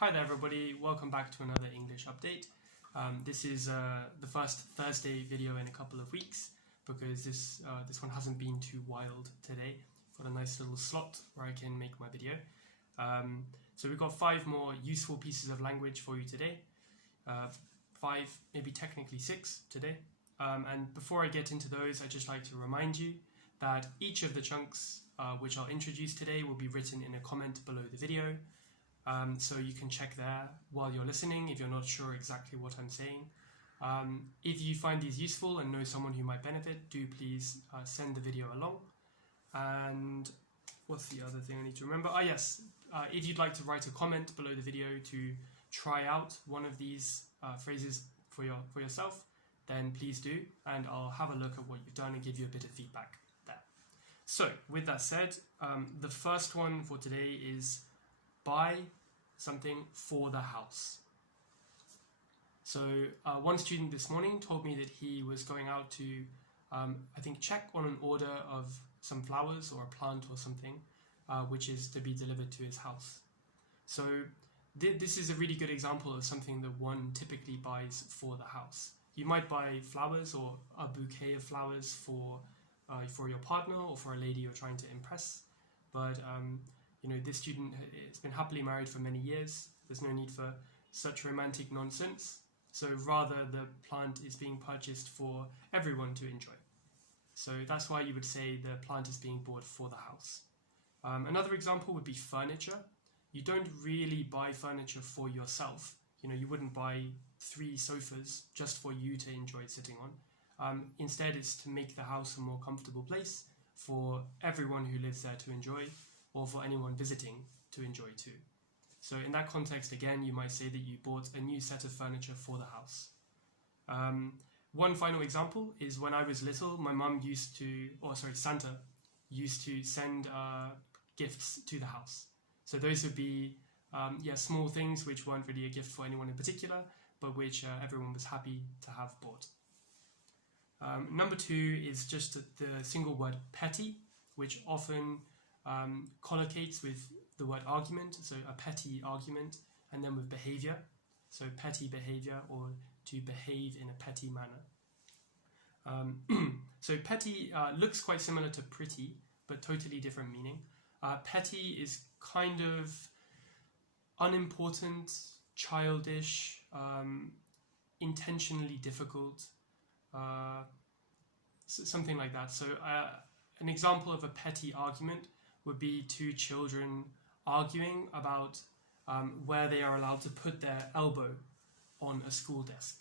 Hi there everybody, welcome back to another English update. This is the first Thursday video in a couple of weeks because this one hasn't been too wild today. Got a nice little slot where I can make my video. So we've got 5 more useful pieces of language for you today. 5, maybe technically 6 today. And before I get into those, I'd just like to remind you that each of the chunks which I'll introduce today will be written in a comment below the video. So you can check there while you're listening if you're not sure exactly what I'm saying. If you find these useful and know someone who might benefit, do please send the video along. And what's the other thing I need to remember? Yes, if you'd like to write a comment below the video to try out one of these phrases for yourself, then please do, and I'll have a look at what you've done and give you a bit of feedback there. So with that said, the first one for today is buy something for the house. So one student this morning told me that he was going out to, I think, check on an order of some flowers or a plant or something, which is to be delivered to his house. So this is a really good example of something that one typically buys for the house. You might buy flowers or a bouquet of flowers for your partner or for a lady you're trying to impress, but this student has been happily married for many years. There's no need for such romantic nonsense. So rather, the plant is being purchased for everyone to enjoy. So that's why you would say the plant is being bought for the house. Another example would be furniture. You don't really buy furniture for yourself. You wouldn't buy 3 sofas just for you to enjoy sitting on. Instead, it's to make the house a more comfortable place for everyone who lives there to enjoy, or for anyone visiting to enjoy too. So in that context, again, you might say that you bought a new set of furniture for the house. One final example is when I was little, my mum Santa used to send gifts to the house. So those would be small things which weren't really a gift for anyone in particular, but which everyone was happy to have bought. Number 2 is just the single word petty, which often collocates with the word argument, so a petty argument, and then with behavior, so petty behavior or to behave in a petty manner. So petty looks quite similar to pretty, but totally different meaning. Petty is kind of unimportant, childish, intentionally difficult, something like that. So an example of a petty argument would be 2 children arguing about where they are allowed to put their elbow on a school desk.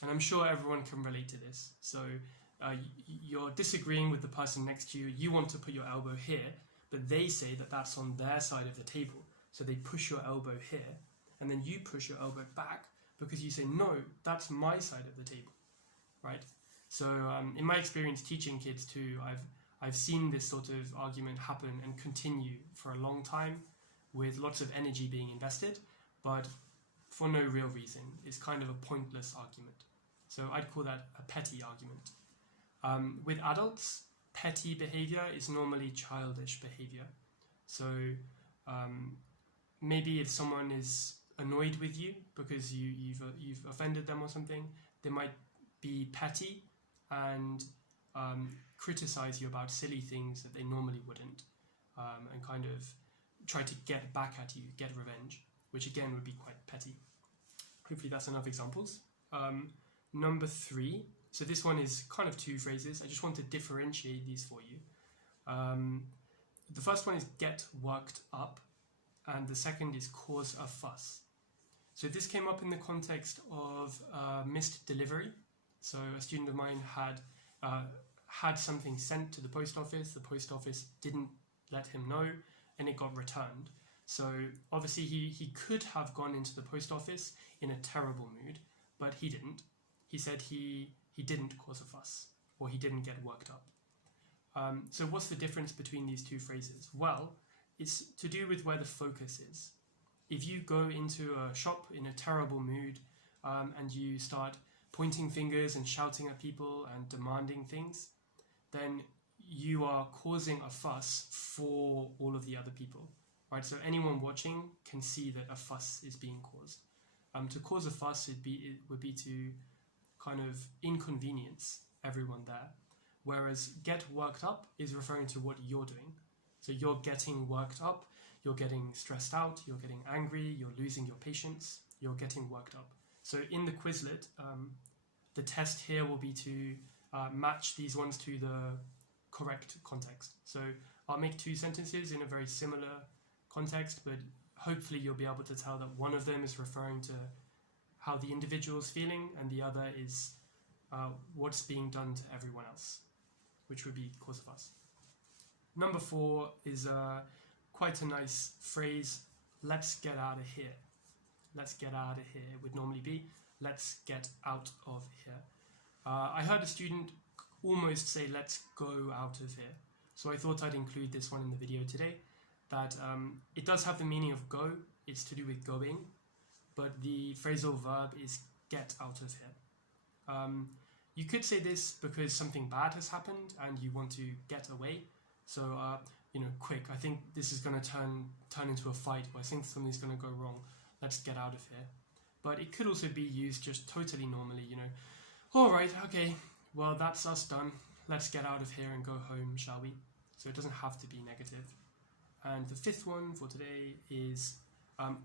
And I'm sure everyone can relate to this. So you're disagreeing with the person next to you. You want to put your elbow here, but they say that that's on their side of the table. So they push your elbow here, and then you push your elbow back because you say, no, that's my side of the table, right? So in my experience teaching kids too, I've seen this sort of argument happen and continue for a long time with lots of energy being invested, but for no real reason. It's kind of a pointless argument. So I'd call that a petty argument. With adults, petty behavior is normally childish behavior. So maybe if someone is annoyed with you because you've offended them or something, they might be petty and criticize you about silly things that they normally wouldn't, and kind of try to get back at you, get revenge, which again would be quite petty. Hopefully that's enough examples. Number 3, so this one is kind of 2 phrases. I just want to differentiate these for you. The first one is get worked up, and the second is cause a fuss. So this came up in the context of missed delivery. So a student of mine had something sent to the post office didn't let him know, and it got returned. So obviously he could have gone into the post office in a terrible mood, but he didn't. He said he didn't cause a fuss, or he didn't get worked up. So what's the difference between these 2 phrases? Well, it's to do with where the focus is. If you go into a shop in a terrible mood and you start pointing fingers and shouting at people and demanding things, then you are causing a fuss for all of the other people, right? So anyone watching can see that a fuss is being caused. To cause a fuss it would be to kind of inconvenience everyone there, whereas get worked up is referring to what you're doing. So you're getting worked up, you're getting stressed out, you're getting angry, you're losing your patience, you're getting worked up. So in the Quizlet, the test here will be to match these ones to the correct context. So I'll make two sentences in a very similar context, but hopefully you'll be able to tell that one of them is referring to how the individual is feeling and the other is what's being done to everyone else, which would be cause of fuss. Number 4 is quite a nice phrase, let's get out of here. Let's get out of here. It would normally be, let's get out of here. I heard a student almost say, let's go out of here. So I thought I'd include this one in the video today, that it does have the meaning of go, it's to do with going, but the phrasal verb is get out of here. You could say this because something bad has happened and you want to get away. So, quick, I think this is going to turn into a fight, or I think something's going to go wrong. Let's get out of here. But it could also be used just totally normally, all right, okay, well, that's us done. Let's get out of here and go home, shall we? So it doesn't have to be negative. And the 5th one for today is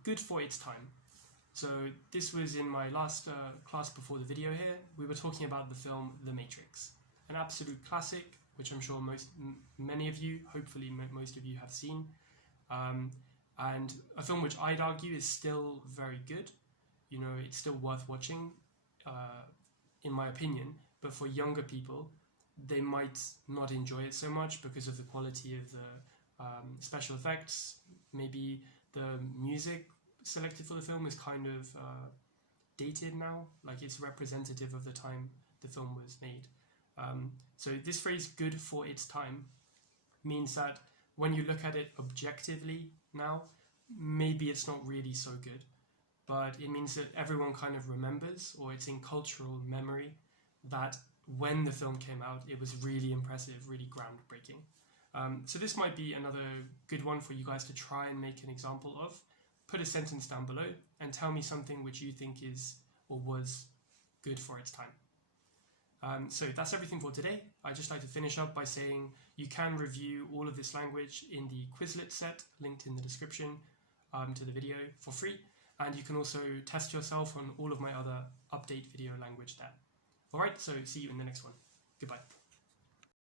good for its time. So this was in my last class before the video here. We were talking about the film The Matrix, an absolute classic, which I'm sure many of you, hopefully most of you have seen. And a film which I'd argue is still very good. It's still worth watching, in my opinion. But for younger people, they might not enjoy it so much because of the quality of the special effects. Maybe the music selected for the film is kind of dated now, like it's representative of the time the film was made. So this phrase, good for its time, means that when you look at it objectively now, maybe it's not really so good, but it means that everyone kind of remembers, or it's in cultural memory, that when the film came out, it was really impressive, really groundbreaking. So this might be another good one for you guys to try and make an example of. Put a sentence down below and tell me something which you think is or was good for its time. So that's everything for today. I'd just like to finish up by saying you can review all of this language in the Quizlet set linked in the description to the video for free, and you can also test yourself on all of my other update video language there. Alright, so see you in the next one. Goodbye.